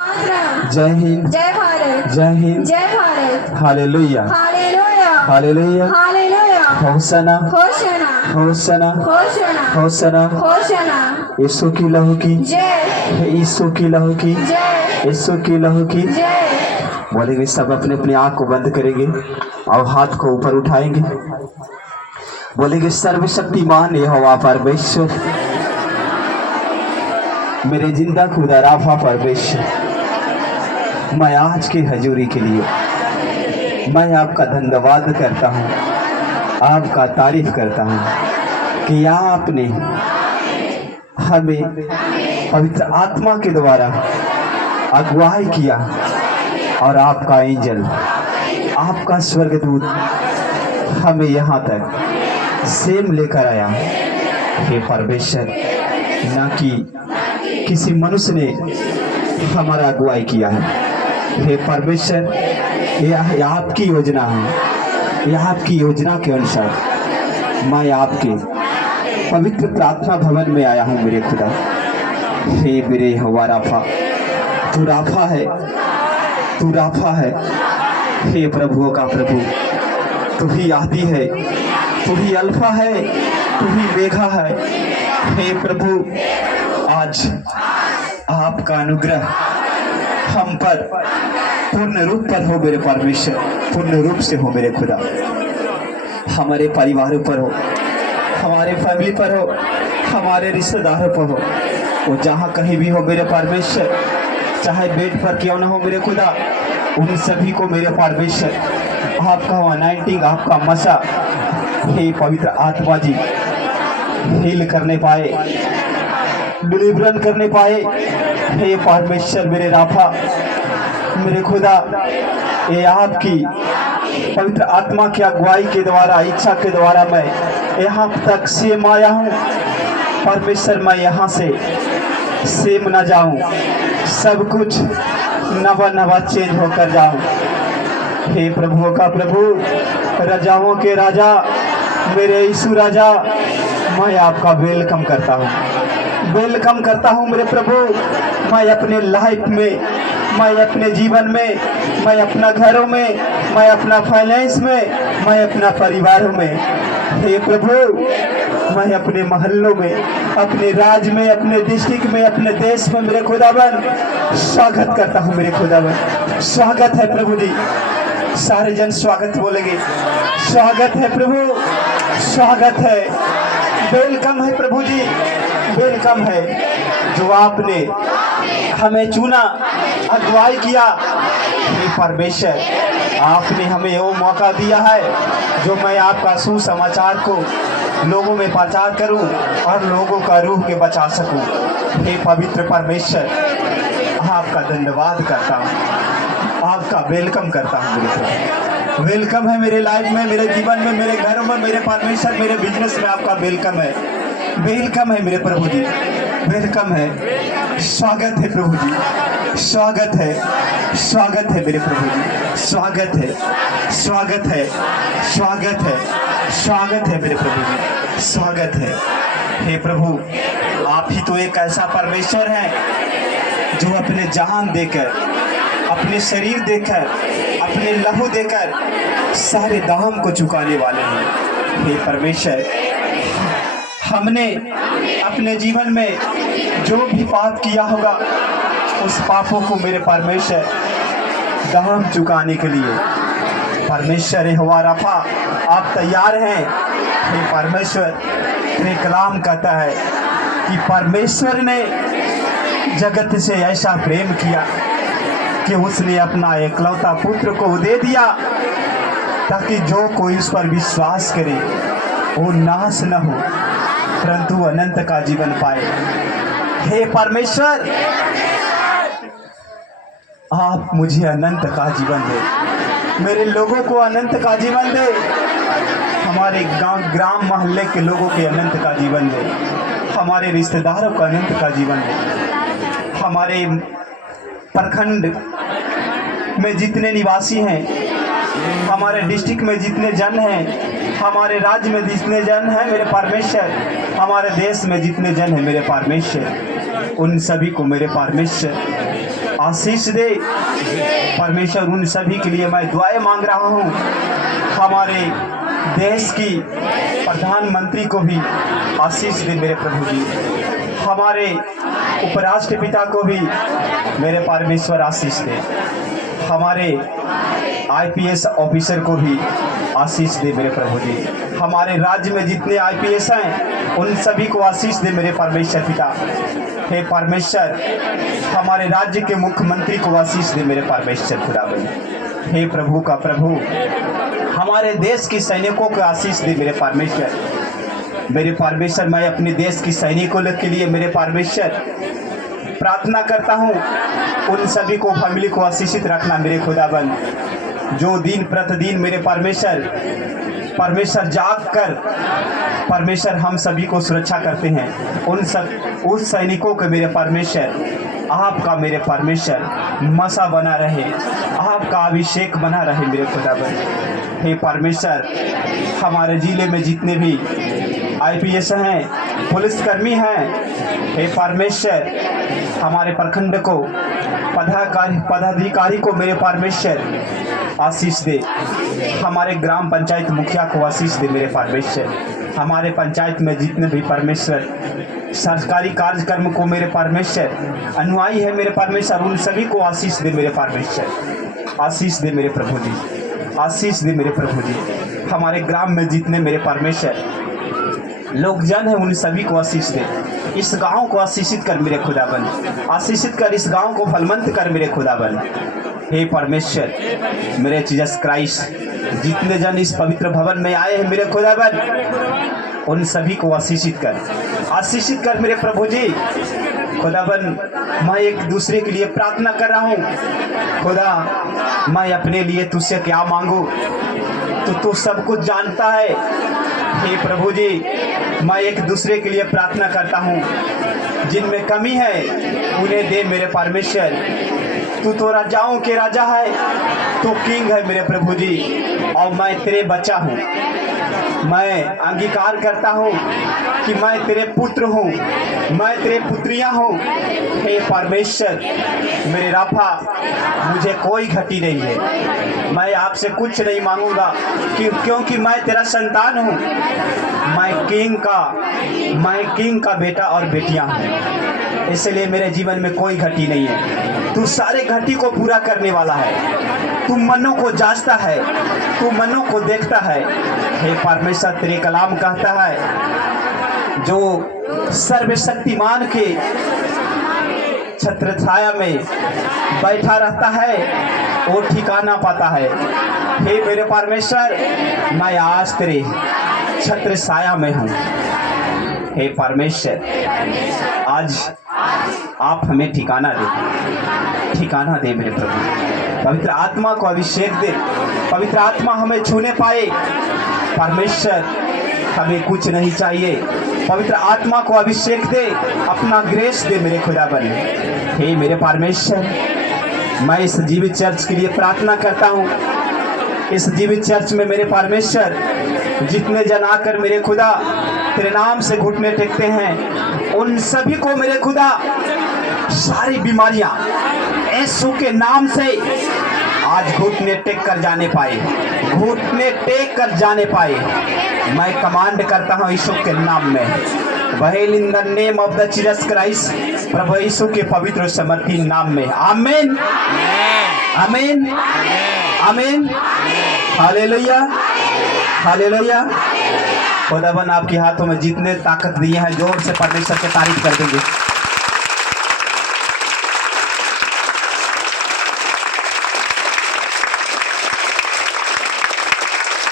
जय हिंद, जय भारत, जय हिंद, जय Bharat, hallelujah, hallelujah, hallelujah, hallelujah, hosanna, hosanna, hosanna, hosanna, hosanna, hosanna, Yeshu की लहू की, जय, यीशु की लहू की, जय, यीशु की लहू की। जय। बोलेंगे सब अपने अपने आँख को बंद करेंगे और हाथ को ऊपर उठाएंगे। बोलेंगे सर्वशक्तिमान यहोवा परमेश्वर, मेरे जिंदा खुदा राफा परमेश्वर, मैं आज की हजूरी के लिए मैं आपका धन्यवाद करता हूँ, आपका तारीफ करता हूँ कि आपने हमें पवित्र आत्मा के द्वारा अगुवाई किया और आपका एंजल, आपका स्वर्गदूत हमें यहाँ तक सेम लेकर आया। हे परमेश्वर, न कि किसी मनुष्य ने हमारा अगुवाई किया है। हे परमेश्वर, यह आपकी योजना है। यह आपकी योजना के अनुसार मैं आपके पवित्र प्रार्थना भवन में आया हूँ मेरे खुदा। हे मेरे यहोवा राफा, तू राफा है, तू राफा है। हे प्रभुओं का प्रभु, तू ही आदि है, तू ही अल्फा है, तू ही मेघा है। हे प्रभु, आज आपका अनुग्रह हम पर पूर्ण रूप पर हो मेरे परमेश्वर, पूर्ण रूप से हो मेरे खुदा। हमारे परिवारों पर हो, हमारे फैमिली पर हो, हमारे रिश्तेदारों पर हो, वो जहाँ कहीं भी हो मेरे परमेश्वर, चाहे बेड पर क्यों ना हो मेरे खुदा, उन सभी को मेरे परमेश्वर आपका अनाइंटिंग, आपका मसा, हे पवित्र आत्मा जी हील करने पाए, डिलीवरन करने पाए। हे परमेश्वर मेरे राफा, मेरे खुदा, ये आपकी पवित्र आत्मा की अगुवाई के द्वारा, इच्छा के द्वारा मैं यहाँ तक सेम आया हूँ परमेश्वर। मैं यहाँ से सेम न जाऊँ, सब कुछ नवा नवा चेंज होकर जाऊँ। हे प्रभुओं का प्रभु, राजाओं के राजा, मेरे यीशु राजा, मैं आपका वेलकम करता हूँ, वेलकम करता हूँ मेरे प्रभु। मैं अपने लाइफ में, मैं अपने जीवन में, मैं अपना घरों में, मैं अपना फाइनेंस में, मैं अपना परिवारों में, हे प्रभु, मैं अपने मोहल्लों में, अपने राज्य में, अपने डिस्ट्रिक्ट में, अपने देश में मेरे खुदावन स्वागत करता हूँ मेरे खुदावन। स्वागत है प्रभु जी, सारे जन स्वागत बोलेंगे। स्वागत है प्रभु, स्वागत है, वेलकम है प्रभु जी, वेलकम है। जो आपने हमें चुना, अगुवाई किया, हे परमेश्वर, आपने हमें वो मौका दिया है जो मैं आपका सुसमाचार को लोगों में प्रचार करूं और लोगों का रूह के बचा सकूं। हे पवित्र परमेश्वर, आपका धन्यवाद करता हूं, आपका वेलकम करता हूं मेरे प्रभु। वेलकम है मेरे लाइफ में, मेरे जीवन में, मेरे घरों में मेरे परमेश्वर, मेरे बिजनेस में आपका वेलकम है, वेलकम है मेरे प्रभु जी, वेलकम है। स्वागत है प्रभु जी, स्वागत है, स्वागत है मेरे प्रभु जी, स्वागत है, स्वागत है, स्वागत है, स्वागत है मेरे प्रभु जी, स्वागत है। हे प्रभु, आप ही तो एक ऐसा परमेश्वर है जो अपने जान देकर, अपने शरीर देकर, अपने लहू देकर सारे दाम को चुकाने वाले हैं। हे परमेश्वर, हमने अपने जीवन में जो भी पाप किया होगा, उस पापों को मेरे परमेश्वर दाम चुकाने के लिए परमेश्वर यहोवा राफा आप तैयार हैं। हे परमेश्वर, तेरे कलाम कहता है कि परमेश्वर ने जगत से ऐसा प्रेम किया कि उसने अपना एकलौता पुत्र को दे दिया, ताकि जो कोई उस पर विश्वास करे वो नाश न हो परंतु अनंत का जीवन पाए। हे परमेश्वर, आप मुझे अनंत का जीवन दे, मेरे लोगों को अनंत का जीवन दे, हमारे गांव ग्राम मोहल्ले के लोगों के अनंत का जीवन दे, हमारे रिश्तेदारों का अनंत का जीवन दे, हमारे प्रखंड में जितने निवासी हैं, हमारे डिस्ट्रिक्ट में जितने जन हैं, हमारे राज्य में जितने जन हैं मेरे परमेश्वर, हमारे देश में जितने जन हैं मेरे परमेश्वर, उन सभी को मेरे परमेश्वर आशीष दे। परमेश्वर उन सभी के लिए मैं दुआएं मांग रहा हूँ। हमारे देश की प्रधानमंत्री को भी आशीष दे मेरे प्रभु जी। हमारे उपराष्ट्रपिता को भी मेरे परमेश्वर आशीष दे। हमारे आईपीएस ऑफिसर को भी आशीष दे मेरे प्रभु जी। हमारे राज्य में जितने आईपीएस हैं उन सभी को आशीष दे मेरे परमेश्वर पिता। हे परमेश्वर, हमारे राज्य के मुख्यमंत्री को आशीष दे मेरे परमेश्वर खुदाबंद। हे प्रभु का प्रभु, हमारे देश के सैनिकों को आशीष दे मेरे परमेश्वर। मेरे परमेश्वर, मैं अपने देश की सैनिकों के लिए मेरे परमेश्वर प्रार्थना करता हूँ। उन सभी को, फैमिली को आशीषित रखना मेरे खुदाबंद। जो दिन प्रतिदिन मेरे परमेश्वर जाग कर परमेश्वर हम सभी को सुरक्षा करते हैं, उस सैनिकों के मेरे परमेश्वर आपका मेरे परमेश्वर मसा बना रहे, आपका अभिषेक बना रहे मेरे खुदाबंद। हे परमेश्वर, हमारे जिले में जितने भी आईपीएस हैं, पुलिसकर्मी हैं, हे परमेश्वर हमारे प्रखंड को पदाधिकारी को मेरे परमेश्वर आशीष दे। हमारे ग्राम पंचायत मुखिया को आशीष दे मेरे परमेश्वर। हमारे पंचायत में जितने भी परमेश्वर सरकारी कार्यक्रम को मेरे परमेश्वर अनुयायी है मेरे परमेश्वर, उन सभी को आशीष दे मेरे परमेश्वर। आशीष दे मेरे प्रभु जी, आशीष दे मेरे प्रभु जी। हमारे ग्राम में जितने मेरे परमेश्वर लोग जन हैं उन सभी को आशीष दे। इस गांव को आशीषित कर मेरे खुदाबंद, आशीषित कर इस गांव को फलवंत कर मेरे खुदाबंद। हे परमेश्वर मेरे जीसस क्राइस्ट, जितने जन इस पवित्र भवन में आए हैं मेरे खुदाबंद उन सभी को आशीषित कर मेरे प्रभु जी। खुदाबंद, मैं एक दूसरे के लिए प्रार्थना कर रहा हूँ। खुदा, मैं अपने लिए तुझसे क्या मांगू, तू सब कुछ जानता है। हे प्रभु जी, मैं एक दूसरे के लिए प्रार्थना करता हूँ। जिनमें कमी है उन्हें दे मेरे परमेश्वर। तू तो राजाओं के राजा है, तू किंग है मेरे प्रभु जी, और मैं तेरे बच्चा हूँ। मैं अंगीकार करता हूँ कि मैं तेरे पुत्र हूँ, मैं तेरे पुत्रियाँ हूँ। हे परमेश्वर मेरे राफा, मुझे कोई घटी नहीं है। मैं आपसे कुछ नहीं मांगूंगा क्योंकि मैं तेरा संतान हूँ। मैं किंग का बेटा और बेटियाँ हूँ, इसलिए मेरे जीवन में कोई घटी नहीं है। तू सारे घटी को पूरा करने वाला है। तू मनों को जांचता है, तू मनों को देखता है। हे परमेश्वर, तेरे कलाम कहता है जो सर्वशक्तिमान के छत्र छाया में बैठा रहता है वो ठिकाना पाता है। हे मेरे परमेश्वर, मैं आज तेरे छत्र छाया में हूँ। हे परमेश्वर, आज आप हमें ठिकाना दे मेरे प्रभु। पवित्र आत्मा को अभिषेक दे, पवित्र आत्मा हमें छूने पाए। परमेश्वर, हमें कुछ नहीं चाहिए, पवित्र आत्मा को अभिषेक दे, अपना ग्रेस दे मेरे खुदाबंद। हे मेरे परमेश्वर, मैं इस जीवित चर्च के लिए प्रार्थना करता हूँ। इस जीवित चर्च में मेरे परमेश्वर जितने जन आकर मेरे खुदा तेरे नाम से घुटने टेकते हैं, उन सभी को मेरे खुदा सारी बीमारियां यीशु के नाम से आज घुटने टेक कर जाने पाए। मैं कमांड करता हूं यीशु के नाम में, we'll in the name of the Jesus Christ, प्रभु यीशु के पवित्र समर्पित नाम में। आमीन, आमीन, आमीन, हालेलुया, हालेलुया। खुदावन आपके हाथों में जितने ताकत दिए हैं, जोर से परमेश्वर की तारीफ कर देंगे।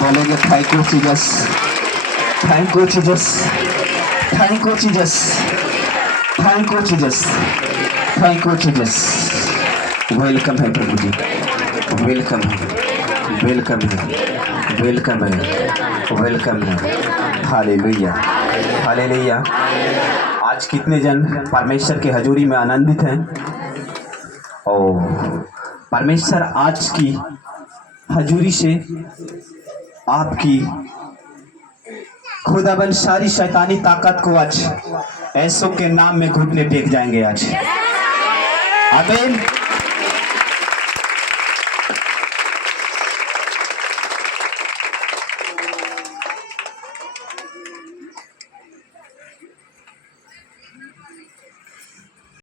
बोलेंगे thank you Jesus, thank you Jesus, thank you Jesus, thank you Jesus, thank you Jesus. Welcome है प्रभु जी, वेलकम है, वेलकम है, वेलकम है, वेलकम है। Hallelujah, hallelujah. आज कितने जन परमेश्वर के हजूरी में आनंदित हैं। और परमेश्वर आज की हजूरी से आपकी खुदाबंद सारी शैतानी ताकत को आज यीशु के नाम में घुटने टेक जाएंगे आज। आमीन।